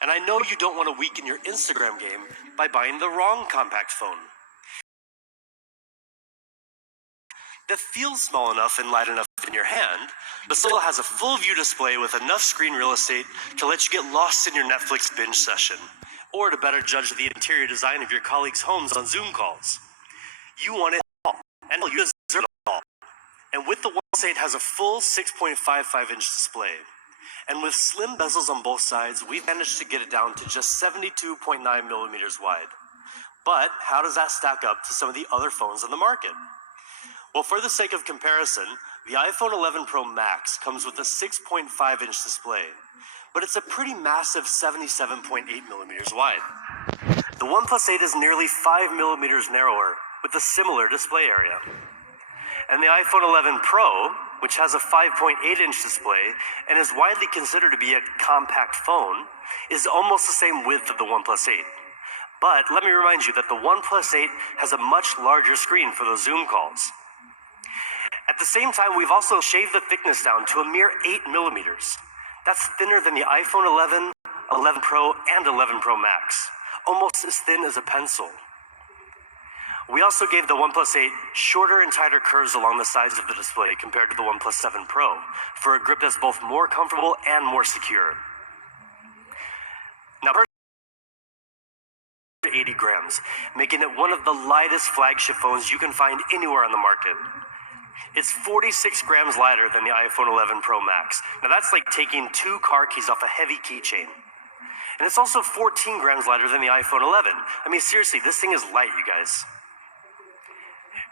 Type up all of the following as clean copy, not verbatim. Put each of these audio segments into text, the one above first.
And I know you don't want to weaken your Instagram game by buying the wrong compact phone that feels small enough and light enough in your hand, but still has a full view display with enough screen real estate to let you get lost in your Netflix binge session, or to better judge the interior design of your colleagues' homes on Zoom calls. You want it all, and you deserve it all. And with the OnePlus 8 has a full 6.55-inch display. And with slim bezels on both sides, we've managed to get it down to just 72.9 millimeters wide. But how does that stack up to some of the other phones on the market? Well, for the sake of comparison, the iPhone 11 Pro Max comes with a 6.5-inch display, but it's a pretty massive 77.8 millimeters wide. The OnePlus 8 is nearly 5 millimeters narrower, with a similar display area. And the iPhone 11 Pro, which has a 5.8-inch display and is widely considered to be a compact phone, is almost the same width of the OnePlus 8. But let me remind you that the OnePlus 8 has a much larger screen for those Zoom calls. At the same time, we've also shaved the thickness down to a mere 8 millimeters. That's thinner than the iPhone 11, 11 Pro, and 11 Pro Max, almost as thin as a pencil. We also gave the OnePlus 8 shorter and tighter curves along the sides of the display compared to the OnePlus 7 Pro for a grip that's both more comfortable and more secure. Now, 80 grams, making it one of the lightest flagship phones you can find anywhere on the market. It's 46 grams lighter than the iPhone 11 Pro Max. Now that's like taking 2 car keys off a heavy keychain. And it's also 14 grams lighter than the iPhone 11. I mean, seriously, this thing is light, you guys.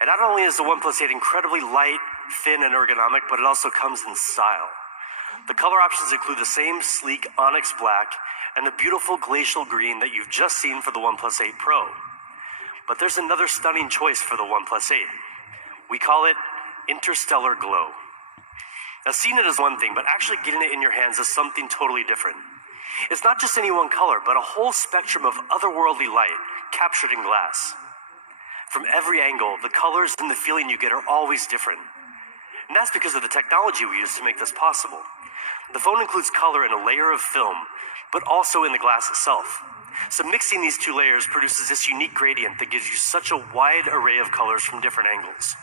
And not only is the OnePlus 8 incredibly light, thin, and ergonomic, but it also comes in style. The color options include the same sleek onyx black and the beautiful glacial green that you've just seen for the OnePlus 8 Pro. But there's another stunning choice for the OnePlus 8. We call it Interstellar Glow. Now, seeing it is one thing, but actually getting it in your hands is something totally different. It's not just any one color, but a whole spectrum of otherworldly light captured in glass. From every angle, the colors and the feeling you get are always different. And that's because of the technology we use to make this possible. The phone includes color in a layer of film, but also in the glass itself. So mixing these two layers produces this unique gradient that gives you such a wide array of colors from different angles.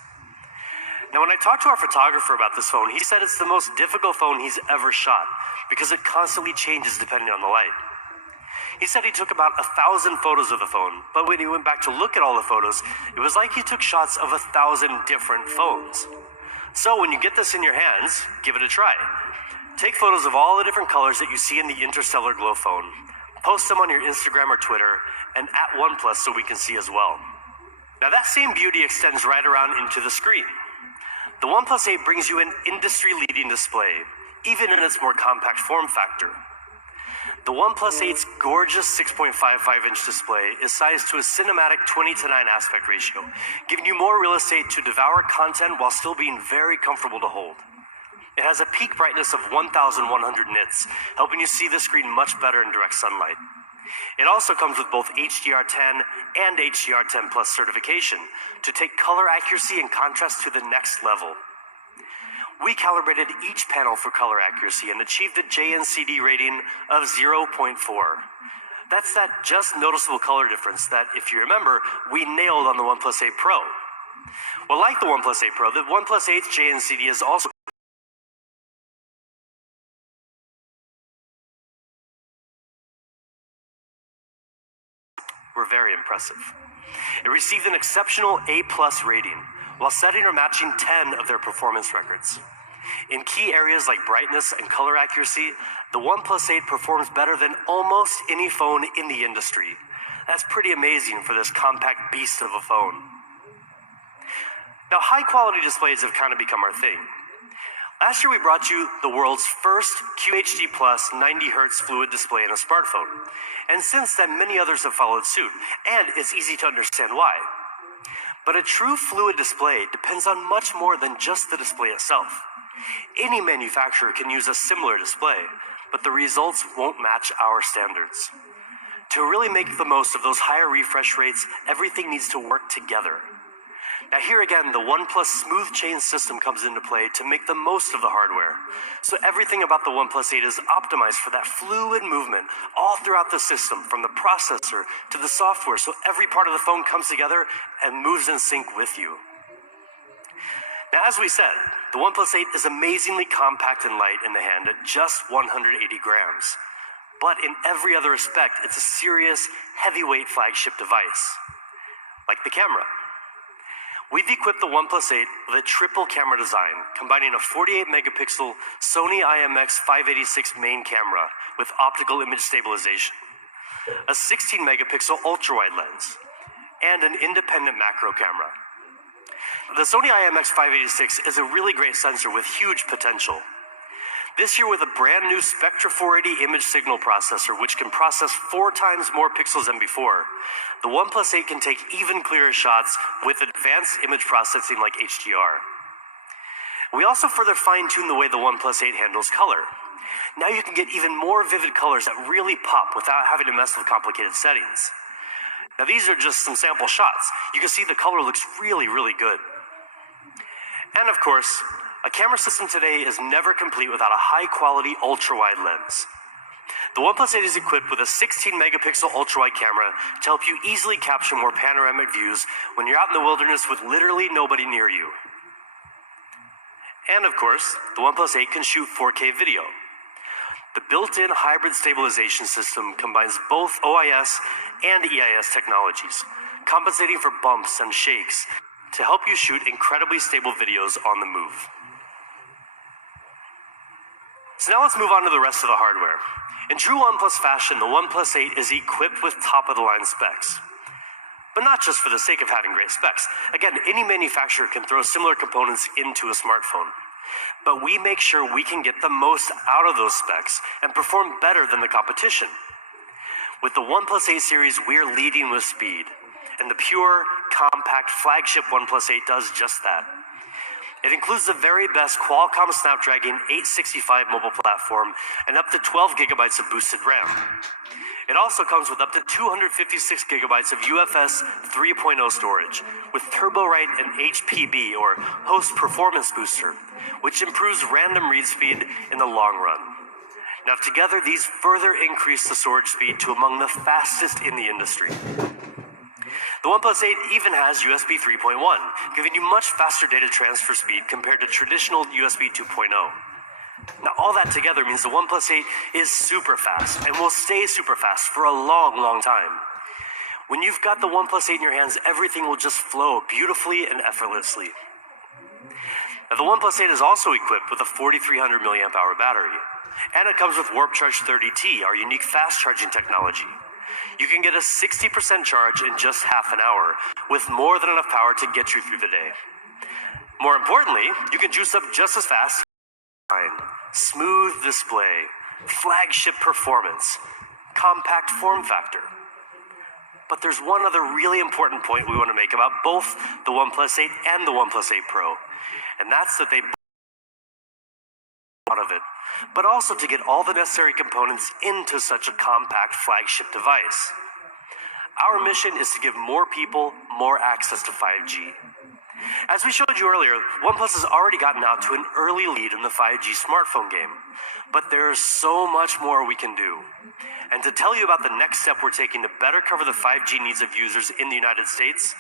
Now, when I talked to our photographer about this phone, he said it's the most difficult phone he's ever shot because it constantly changes depending on the light. He said he took about 1,000 photos of the phone, but when he went back to look at all the photos, it was like he took shots of 1,000 different phones. So when you get this in your hands, give it a try. Take photos of all the different colors that you see in the Interstellar Glow phone. Post them on your Instagram or Twitter, and at OnePlus so we can see as well. Now that same beauty extends right around into the screen. The OnePlus 8 brings you an industry-leading display, even in its more compact form factor. The OnePlus 8's gorgeous 6.55-inch display is sized to a cinematic 20:9 aspect ratio, giving you more real estate to devour content while still being very comfortable to hold. It has a peak brightness of 1,100 nits, helping you see the screen much better in direct sunlight. It also comes with both HDR10 and HDR10 Plus certification to take color accuracy and contrast to the next level. We calibrated each panel for color accuracy and achieved a JNCD rating of 0.4. That's that just noticeable color difference that, if you remember, we nailed on the OnePlus 8 Pro. Well, like the OnePlus 8 Pro, the OnePlus 8's JNCD is also were very impressive. It received an exceptional A+ rating, while setting or matching 10 of their performance records. In key areas like brightness and color accuracy, the OnePlus 8 performs better than almost any phone in the industry. That's pretty amazing for this compact beast of a phone. Now, high-quality displays have kind of become our thing. Last year we brought you the world's first QHD+ 90Hz fluid display in a smartphone, and since then many others have followed suit, and it's easy to understand why. But a true fluid display depends on much more than just the display itself. Any manufacturer can use a similar display, but the results won't match our standards. To really make the most of those higher refresh rates, everything needs to work together. Now here again, the OnePlus smooth chain system comes into play to make the most of the hardware. So everything about the OnePlus 8 is optimized for that fluid movement all throughout the system, from the processor to the software, so every part of the phone comes together and moves in sync with you. Now, as we said, the OnePlus 8 is amazingly compact and light in the hand at just 180 grams. But in every other respect, it's a serious, heavyweight flagship device. Like the camera. We've equipped the OnePlus 8 with a triple camera design, combining a 48 megapixel Sony IMX586 main camera with optical image stabilization, a 16 megapixel ultra-wide lens, and an independent macro camera. The Sony IMX586 is a really great sensor with huge potential. This year with a brand new Spectra 480 image signal processor, which can process 4 times more pixels than before, the OnePlus 8 can take even clearer shots with advanced image processing like HDR. We also further fine-tuned the way the OnePlus 8 handles color. Now you can get even more vivid colors that really pop without having to mess with complicated settings. Now these are just some sample shots. You can see the color looks really, really good. And of course, a camera system today is never complete without a high-quality ultra-wide lens. The OnePlus 8 is equipped with a 16 megapixel ultra-wide camera to help you easily capture more panoramic views when you're out in the wilderness with literally nobody near you. And of course, the OnePlus 8 can shoot 4K video. The built-in hybrid stabilization system combines both OIS and EIS technologies, compensating for bumps and shakes to help you shoot incredibly stable videos on the move. So now let's move on to the rest of the hardware. In true OnePlus fashion, the OnePlus 8 is equipped with top-of-the-line specs. But not just for the sake of having great specs. Again, any manufacturer can throw similar components into a smartphone. But we make sure we can get the most out of those specs and perform better than the competition. With the OnePlus 8 series, we're leading with speed. And the pure, compact flagship OnePlus 8 does just that. It includes the very best Qualcomm Snapdragon 865 mobile platform and up to 12 gigabytes of boosted RAM. It also comes with up to 256 gigabytes of UFS 3.0 storage with TurboWrite and HPB, or Host Performance Booster, which improves random read speed in the long run. Now together, these further increase the storage speed to among the fastest in the industry. The OnePlus 8 even has USB 3.1, giving you much faster data transfer speed compared to traditional USB 2.0. Now all that together means the OnePlus 8 is super fast and will stay super fast for a long, long time. When you've got the OnePlus 8 in your hands, everything will just flow beautifully and effortlessly. Now the OnePlus 8 is also equipped with a 4300 milliamp hour battery, and it comes with Warp Charge 30T, our unique fast charging technology. You can get a 60% charge in just half an hour, with more than enough power to get you through the day. More importantly, you can juice up just as fast. Smooth display, flagship performance, compact form factor. But there's one other really important point we want to make about both the OnePlus 8 and the OnePlus 8 Pro, and that's that they out of it, but also to get all the necessary components into such a compact flagship device. Our mission is to give more people more access to 5G. As we showed you earlier, OnePlus has already gotten out to an early lead in the 5G smartphone game, but there's so much more we can do. And to tell you about the next step we're taking to better cover the 5G needs of users in the United States,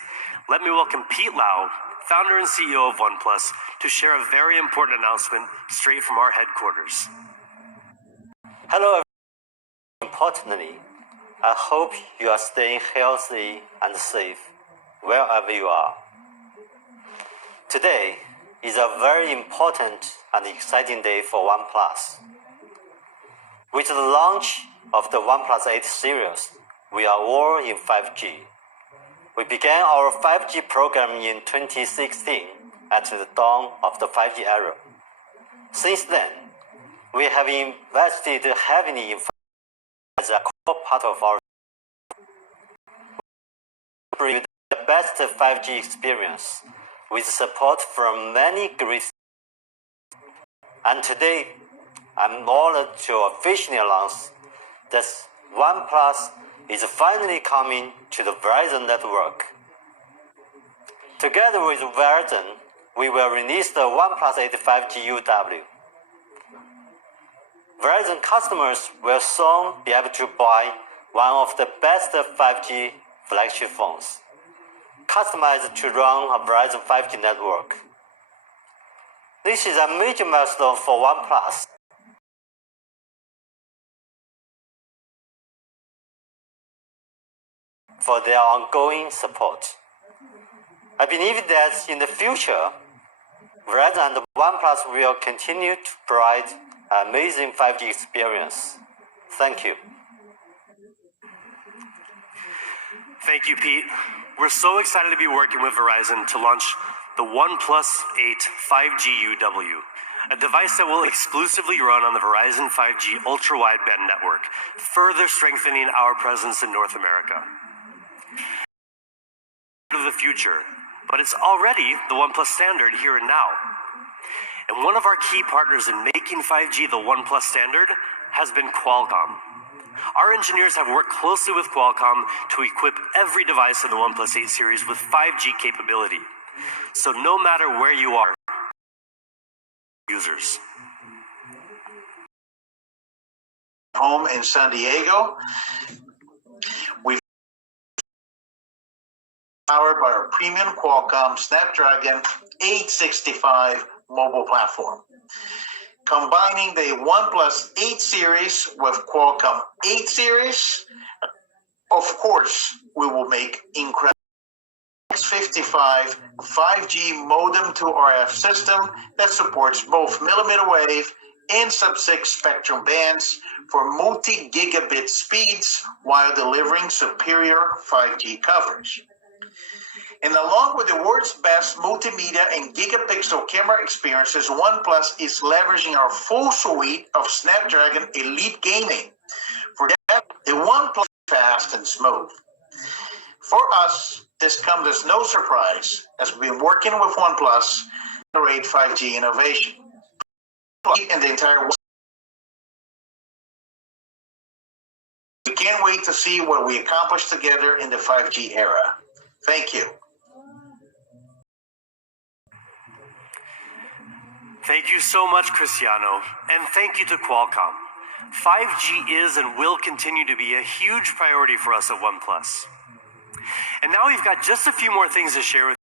let me welcome Pete Lau, founder and CEO of OnePlus, to share a very important announcement straight from our headquarters. Hello, everyone. Importantly, I hope you are staying healthy and safe wherever you are. Today is a very important and exciting day for OnePlus. With the launch of the OnePlus 8 series, we are all in 5G. We began our 5G program in 2016 at the dawn of the 5G era. Since then, we have invested heavily in 5G as a core part of our bring the best 5G experience with support from many great. And today, I'm honored to officially announce that OnePlus is finally coming to the Verizon network. Together with Verizon, we will release the OnePlus 8 5G UW. Verizon customers will soon be able to buy one of the best 5G flagship phones, customized to run a Verizon 5G network. This is a major milestone for OnePlus. For their ongoing support. I believe that in the future, Verizon and OnePlus will continue to provide an amazing 5G experience. Thank you. Thank you, Pete. We're so excited to be working with Verizon to launch the OnePlus 8 5G UW, a device that will exclusively run on the Verizon 5G ultra-wideband network, further strengthening our presence in North America. Of the future, but it's already the OnePlus standard here and now. And one of our key partners in making 5G the OnePlus standard has been Qualcomm. Our engineers have worked closely with Qualcomm to equip every device in the OnePlus 8 series with 5G capability. So no matter where you are, users. Home in San Diego. We've powered by our premium Qualcomm Snapdragon 865 mobile platform. Combining the OnePlus 8 series with Qualcomm 8 series, of course, we will make incredible 655 5G modem to RF system that supports both millimeter wave and sub-6 spectrum bands for multi-gigabit speeds while delivering superior 5G coverage. And along with the world's best multimedia and gigapixel camera experiences, OnePlus is leveraging our full suite of Snapdragon Elite Gaming. For that, the OnePlus is fast and smooth. For us, this comes as no surprise, as we've been working with OnePlus to generate 5G innovation. And the entire world. We can't wait to see what we accomplish together in the 5G era. Thank you. Thank you so much, Cristiano, and thank you to Qualcomm. 5G is and will continue to be a huge priority for us at OnePlus. And now we've got just a few more things to share with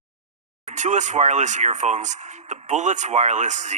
you. 2S wireless earphones, the Bullets Wireless Z.